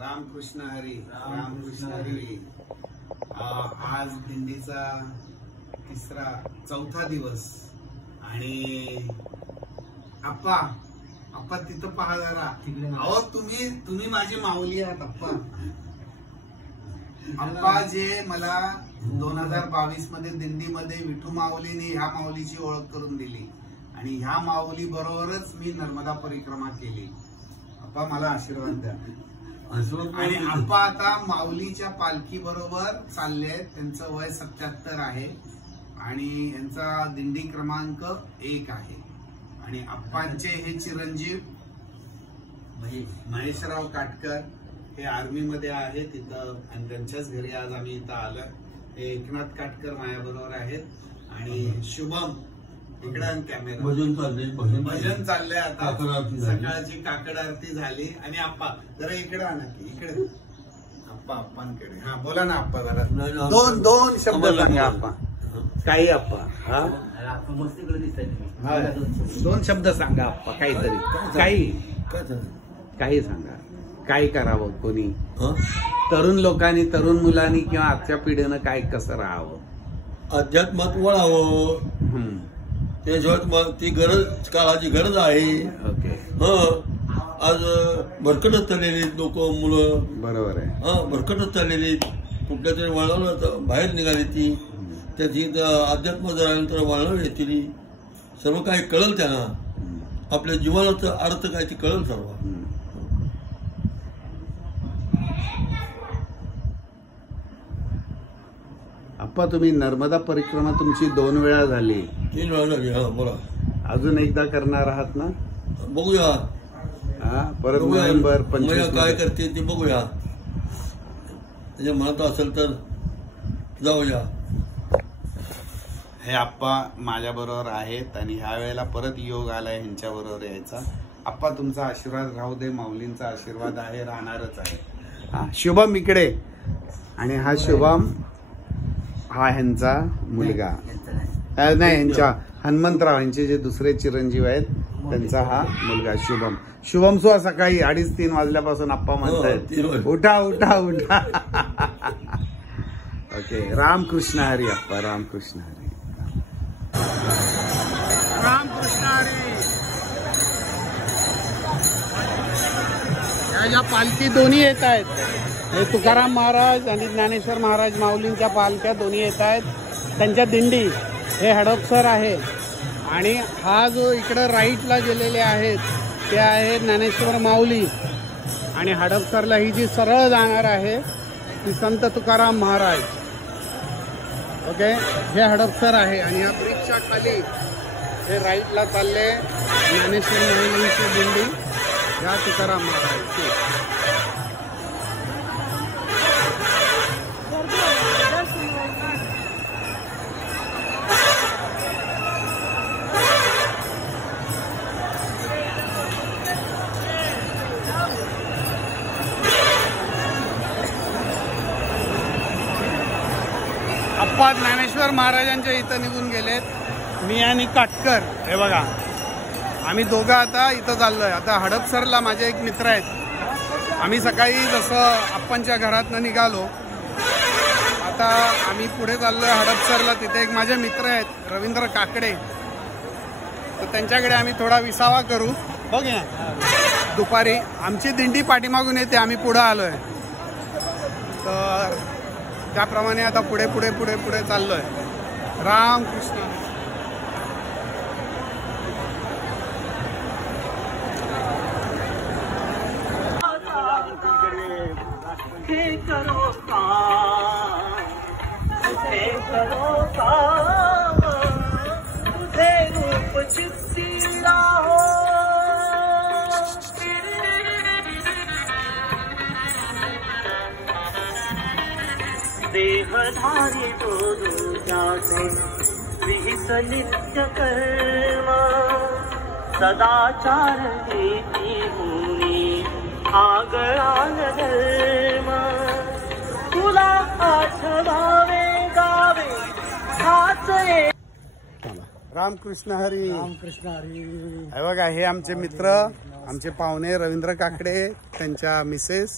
रामकृष्ण हरी, रामकृष्ण हरी। आज दिंडीचा चौथा दिवस आणि आप्पा तिथं पहा जरा। अहो तुम्ही माझी माऊली आहात आप्पा जे मला 2022 मध्ये दिंडीमध्ये विठू माऊलीने ह्या माऊलीची ओळख करून दिली आणि ह्या माऊली बरोबरच मी नर्मदा परिक्रमा केली। आप्पा मला आशीर्वाद द्या। आणि आप्पा आता माऊलीच्या पालखी बरोबर चालले आहेत। त्यांचं वय 77 आहे आणि यांचा दिंडी क्रमांक 1 आहे आणि आप्पांचे हे चिरंजीव महेशराव काटकर हे आर्मी मध्ये आहेत तिथं आणि त्यांच्याच घरी आज आम्ही इथं आलोय। हे एकनाथ काटकर माझ्याबरोबर आहेत आणि शुभम इकडे कॅमेरा भजन चाललंय आता। सकाळची काकड आरती झाली आणि आप्पा जरा इकडे आणा की इकडे आप्पांकडे। हा बोला ना आप्पा जरा दोन शब्द सांगा आप्पा। काही आप्पा दोन शब्द सांगा आप्पा। काहीतरी काही सांगा। काय करावं कोणी तरुण लोकांनी तरुण मुलांनी किंवा आजच्या पिढीनं काय कसं राहावं अध्यात्मात वळावं त्याच्यावर ती गरज काळाची गरज आहे। ओके आज भरकटच चाललेली लोक मुलं बरोबर आहे भरकटच चाललेली कुठल्या तरी वळणाला बाहेर निघाली ती त्याची अध्यात्म झाल्यानंतर वळणावर येतील सर्व काही कळल त्यांना आपल्या जीवनाचा अर्थ काय ते कळल सर्व। आप्पा तुम्ही नर्मदा परिक्रमा तुमची 2 वेळा झाली 3 वेळा झाली। हा बोला अजून एकदा करणार आहात ना? बघूया परत नोव्हेंबर 25 काय करते ते बघूया त्याच्या मनात असेल तर जाऊया। हे आप्पा माझ्या बरोबर आहेत आणि ह्या वेळेला परत योग आलाय ह्यांच्या बरोबर यायचा। आप्पा तुमचा आशीर्वाद राहू दे। माऊलींचा आशीर्वाद आहे राहणारच आहे। शुभम इकडे आणि हा शुभम हा ह्यांचा मुलगा नाही ह्यांच्या हनुमंतराव यांचे जे दुसरे चिरंजीव आहेत त्यांचा हा मुलगा शुभम सो सकाळी 2:30-3 वाजल्यापासून आप्पा म्हणतायत उठा उठा उठा। ओके रामकृष्ण हरी आप्पा रामकृष्ण हरी रामकृष्ण हरी। या ज्या पालखी दोन्ही येत आहेत हे तुकाराम महाराज आणि ज्ञानेश्वर महाराज माऊलींच्या पालख्या दोन्ही येत आहेत। त्यांच्या दिंडी हे हडपसर आहे आणि हा जो इकडं राईटला गेलेले आहेत ते आहे ज्ञानेश्वर माऊली आणि हडपसरला ही जी सरळ जाणार आहे ती संत तुकाराम महाराज। ओके हे हडपसर आहे आणि या ब्रिजच्या खाली हे राईटला चालले ज्ञानेश्वर माऊलींची दिंडी या तुकाराम महाराज। आप्पा ज्ञानेश्वर महाराजांच्या इथं निघून गेलेत। मी आणि काटकर हे बघा आम्ही दोघं आता इथं चाललोय। आता हडपसरला माझे एक मित्र आहेत। आम्ही सकाळी जसं आप्पांच्या घरातनं निघालो आता आम्ही पुढे चाललोय हडपसरला। तिथे एक माझे मित्र आहेत रवींद्र काकडे तर त्यांच्याकडे आम्ही थोडा विसावा करू। बघूया दुपारी आमची दिंडी पाठीमागून येते आम्ही पुढे आलोय तर त्याप्रमाणे आता पुढे पुढे पुढे पुढे चाललोय। रामकृष्ण देहधारी तो दुर्गाचे विहित नित्य कर्म सदाचार नीती मुनी आगळान धर्म तुला आठवावे गावे हाच रामकृष्ण हरी रामकृष्ण हरी। हे बघा हे आमचे मित्र आमचे पाहुणे रवींद्र काकडे त्यांच्या मिसेस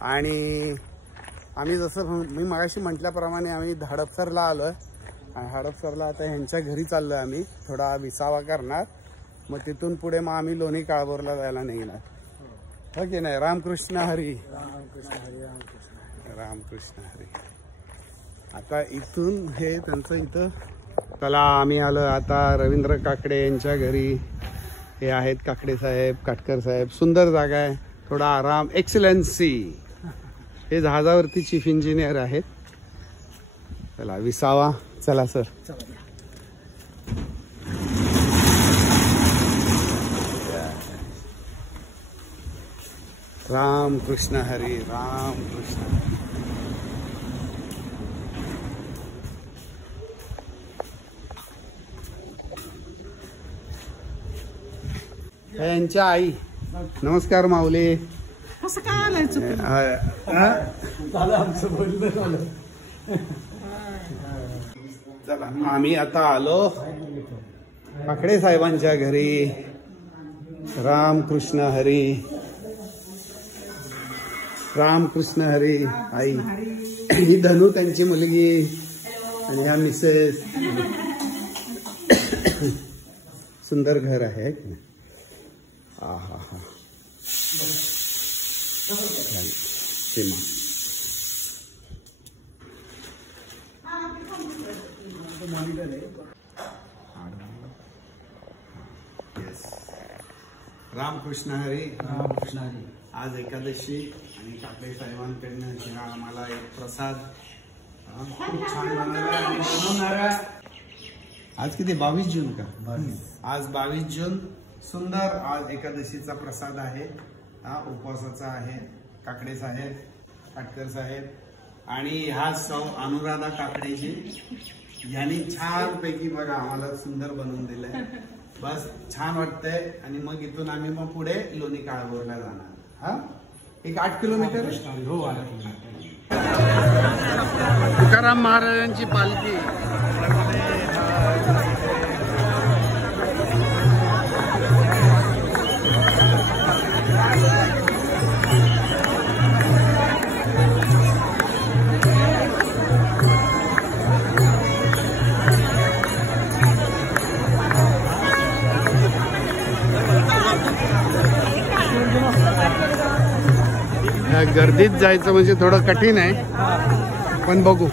आणि आम्ही जसं मी मगाशी म्हटल्याप्रमाणे आम्ही हडपसरला आलो आहे आणि हडपसरला आता ह्यांच्या घरी चाललो आहे. आम्ही थोडा विसावा करणार, मग तिथून पुढे मग आम्ही लोणी काळभोरला जायला निघणार. हो की नाही? रामकृष्ण हरी. रामकृष्ण हरी. आता इथून हे त्यांचं इथं चला आम्ही आलो आता रवींद्र काकडे यांच्या घरी. हे आहेत काकडे साहेब, काटकर साहेब. सुंदर जागा आहे, थोडा आराम. एक्सलन्सी. हे जहाजावरती चीफ इंजिनियर आहेत. चला विसावा. चला सर. राम कृष्ण हरी. राम कृष्ण. यांच्या आई. नमस्कार माऊली. कसं काय आलायचं? चला आम्ही आता आलो काकडे साहेबांच्या घरी. रामकृष्ण हरी. रामकृष्ण हरी. आई ही धनू त्यांची मुलगी आणि ह्या मिसेस. सुंदर घर आहे. हा हा हा. सीमा. रामकृष्ण हरी. रामकृष्ण हरी. आज एकादशी आणि काकडे साहेबांकडनं आम्हाला एक प्रसाद खूप छान बनवणारा. आज किती 22 जून का? आज 22 जून. सुंदर आज एकादशीचा प्रसाद आहे. हा उपवासाचा आहे. काकडे साहेब, काटकर साहेब आणि ह्या सौ अनुराधा काकडेजी यांनी छान पैकी बघा आम्हाला सुंदर बनवून दिलंय. बस छान वाटतंय. आणि मग इथून आम्ही मग पुढे लोणी काळभोरला जाणार. हा एक 8 किलोमीटर. हो. तुकाराम महाराजांची पालखी. गर्दीत जायचं म्हणजे थोडं कठीण आहे, पण बघू.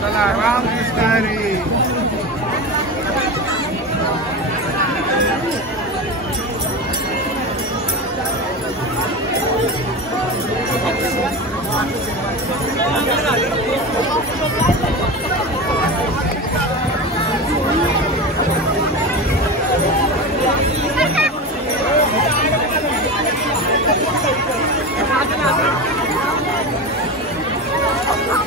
चला रामकृष्ण हरी.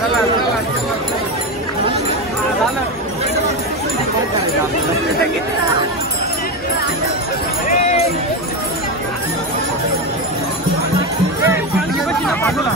चला चला बाजूला.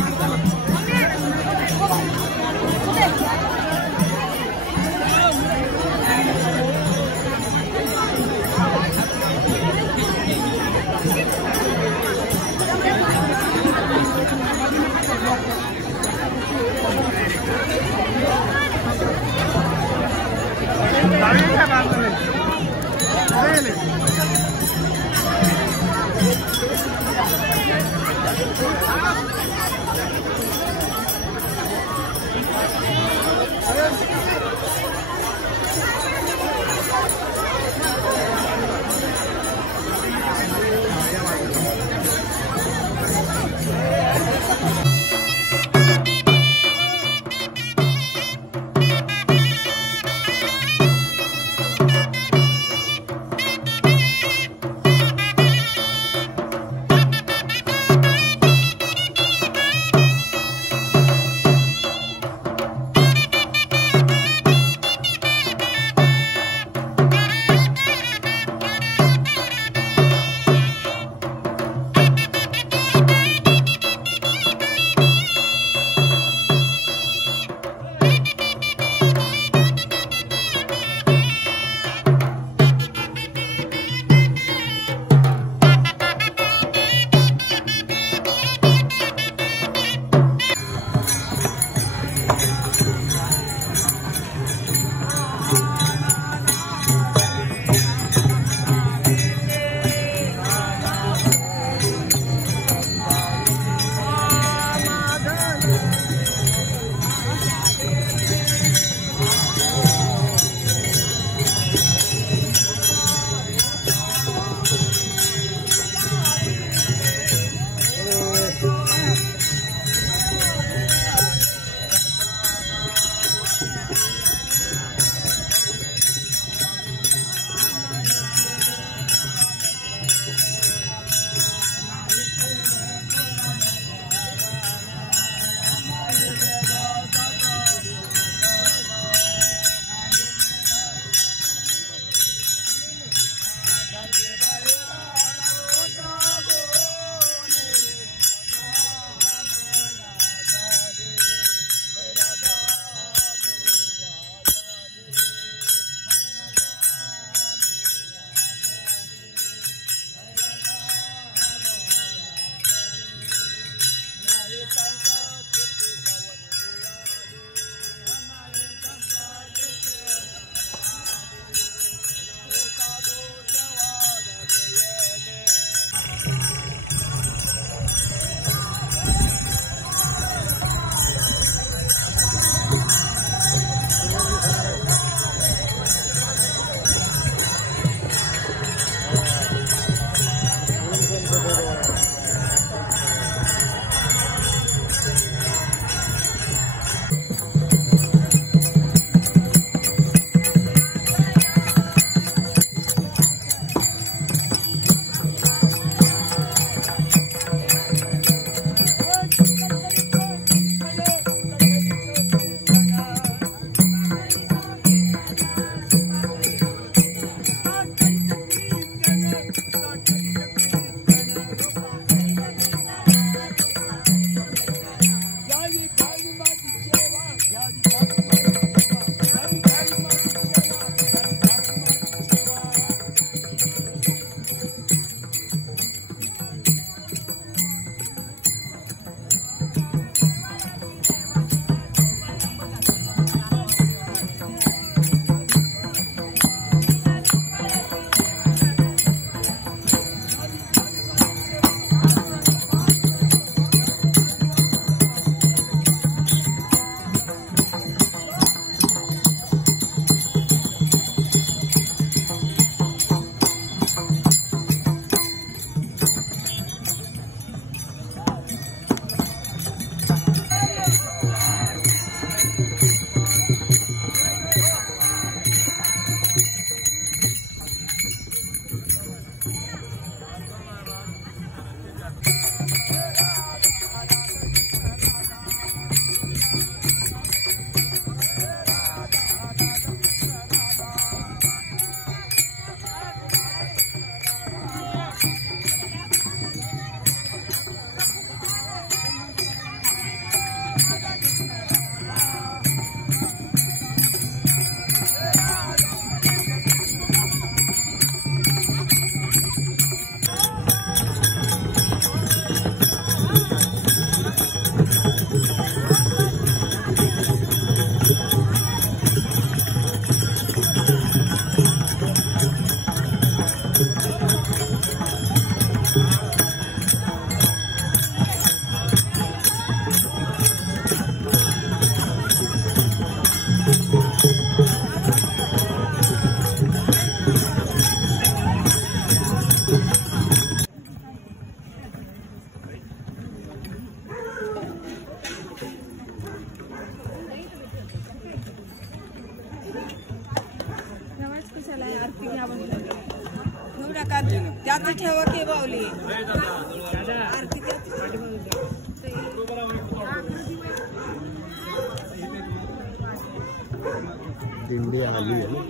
आरती ठेवा की बावली आरती दिंडी आली आहे.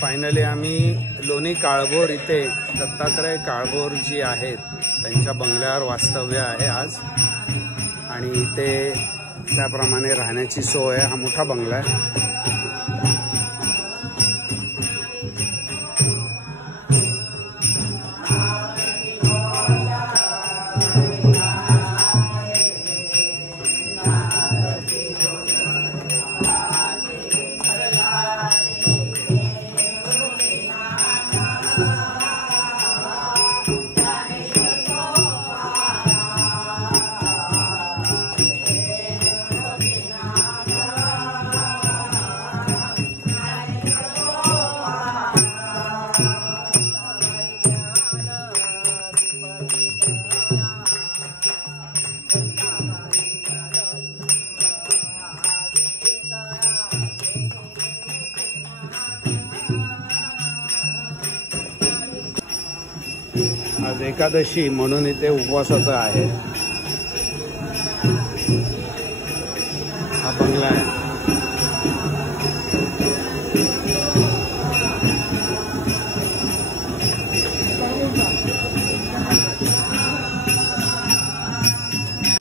फायनली आम्ही लोणी काळभोर इथे दत्तात्रय काळभोर जी आहेत त्यांच्या बंगल्यावर वास्तव्य आहे आज आणि इथे त्याप्रमाणे राहण्याची सोय आहे. हा मोठा बंगला आहे. आज एकादशी म्हणून इथे उपवासाचं आहे. हा बंगला आहे.